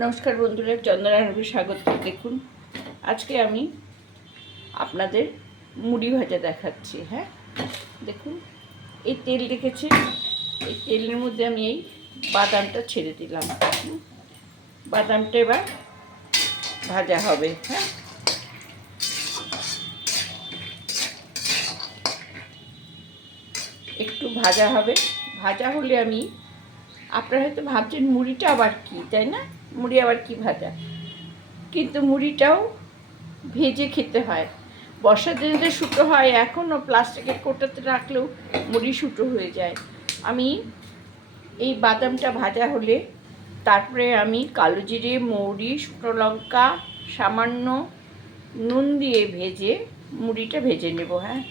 নমস্কার বন্ধুরা, চন্দ্রানবী স্বাগত। দেখুন, আজকে আমি আপনাদের মুড়ি ভাজা দেখাচ্ছি। হ্যাঁ, দেখুন, এই তেল রেখেছি, এই তেলের মধ্যে আমি এই বাদামটা ছেড়ে দিলাম। বাদামটা এবার ভাজা হবে। হ্যাঁ, একটু ভাজা হবে। ভাজা হলে আমি, আপনারা হয়তো ভাবছেন মুড়িটা আবার কি, তাই না? মুড়ি আবার কি ভাজা? কিন্তু মুড়িটাও ভেজে খেতে হয়। বর্ষার দিনে শুকনো হয়, এখনও প্লাস্টিকের কৌটোতে রাখলেও মুড়ি শুকনো হয়ে যায়। আমি এই বাদামটা ভাজা হলে তারপরে আমি কালো জিরে, মৌরি, শুকনো লঙ্কা, সামান্য নুন দিয়ে ভেজে মুড়িটা ভেজে নেব। হ্যাঁ,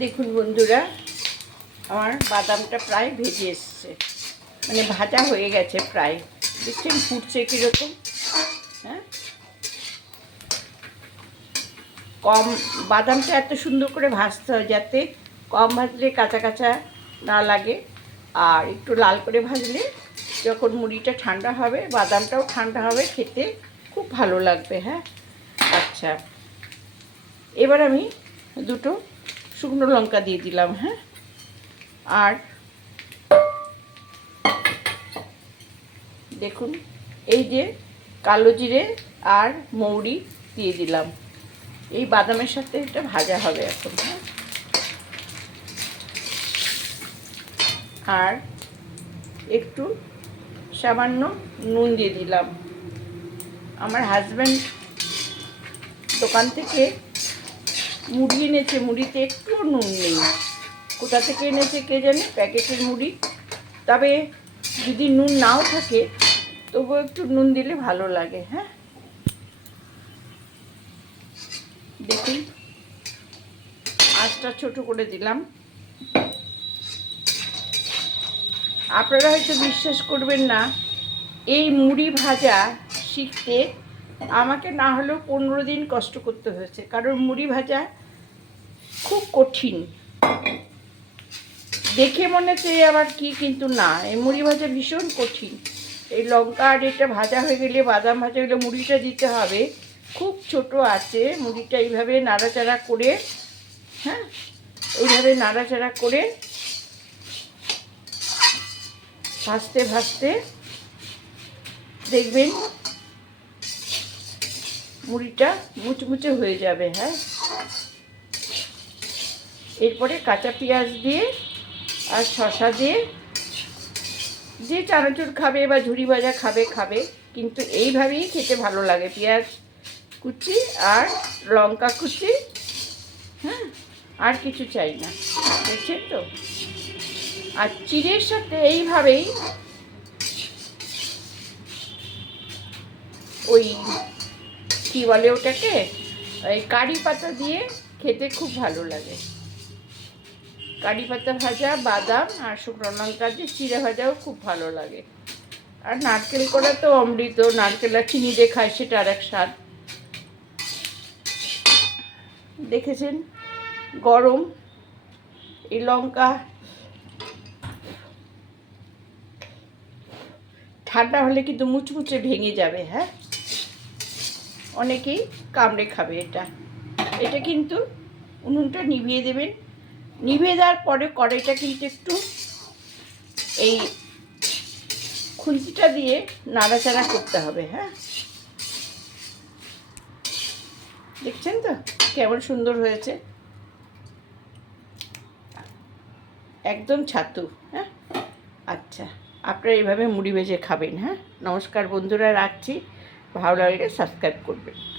দেখুন বন্ধুরা, আমার বাদামটা প্রায় ভেজে এসছে, মানে ভাজা হয়ে গেছে প্রায়। দেখছেন ফুটছে কীরকম? হ্যাঁ, কম বাদামটা এত সুন্দর করে ভাজতে হয় যাতে কম ভাজলে কাঁচা কাঁচা না লাগে, আর একটু লাল করে ভাজলে যখন মুড়িটা ঠান্ডা হবে, বাদামটাও ঠান্ডা হবে, খেতে খুব ভালো লাগবে। হ্যাঁ, আচ্ছা, এবার আমি দুটো শুকনো লঙ্কা দিয়ে দিলাম। হ্যাঁ, আর দেখুন, এই যে কালো জিরে আর মৌরি দিয়ে দিলাম। এই বাদামের সাথে এটা ভাজা হবে এখন। হ্যাঁ, আর একটু সামান্য নুন দিয়ে দিলাম। আমার হাজব্যান্ড দোকান থেকে মুড়ি এনেছে, মুড়িতে একটুও নুন নেই। কোথা থেকে এনেছে কে জানে, প্যাকেটের মুড়ি। তবে যদি নুন নাও থাকে তবুও একটু নুন দিলে ভালো লাগে। হ্যাঁ, দেখুন, আঁচটা ছোট করে দিলাম। আপনারা হয়তো বিশ্বাস করবেন না, এই মুড়ি ভাজা শিখতে আমাকে না হলেও 15 দিন কষ্ট করতে হয়েছে, কারণ মুড়ি ভাজা খুব কঠিন। দেখে মনে হচ্ছে আবার কি, কিন্তু না, এই মুড়ি ভাজা ভীষণ কঠিন। এই লঙ্কা আর এটা ভাজা হয়ে গেলে, বাদাম ভাজা হলে মুড়িটা দিতে হবে খুব ছোট আছে। মুড়িটা এইভাবে নাড়াচাড়া করে, হ্যাঁ, এইভাবে নাড়াচাড়া করে ভাজতে ভাজতে দেখবেন মুড়িটা মুচমুচে হয়ে যাবে। হ্যাঁ, এরপরে কাঁচা পেঁয়াজ দিয়ে আর শসা দিয়ে, যে চানাচুর খাবে বা ঝুরি ভাজা খাবে, কিন্তু এইভাবেই খেতে ভালো লাগে। পেঁয়াজ কুচি আর লঙ্কা কুচি, হ্যাঁ, আর কিছু চাই না। দেখছেন তো? আর চিড়ের সাথে এইভাবেই ওই কী বলে ওটাকে, ওই কারি পাতা দিয়ে খেতে খুব ভালো লাগে। কারি পাতা ভাজা, বাদাম আর শুকনো লঙ্কা দিয়ে চিড়ে ভাজাও খুব ভালো লাগে। আর নারকেল করা তো অমৃত, নারকেল আর চিনি দিয়ে খায়, সেটা আর এক স্বাদ। দেখেছেন, গরম এই লঙ্কা ঠান্ডা হলে কিন্তু মুচমুচে ভেঙে যাবে। হ্যাঁ, অনেকেই কামড়ে খাবে এটা। এটা কিন্তু উনুনটা নিভিয়ে দেবেন। নিভিয়ে দেওয়ার পরে কড়াইটা কিন্তু একটু এই খুন্তিটা দিয়ে নাড়াচাড়া করতে হবে। হ্যাঁ, দেখছেন তো কেমন সুন্দর হয়েছে, একদম ছাতু। হ্যাঁ, আচ্ছা, আপনারা এইভাবে মুড়ি ভেজে খাবেন। হ্যাঁ, নমস্কার বন্ধুরা, রাখছি। ভালো লাগলে সাবস্ক্রাইব করবেন।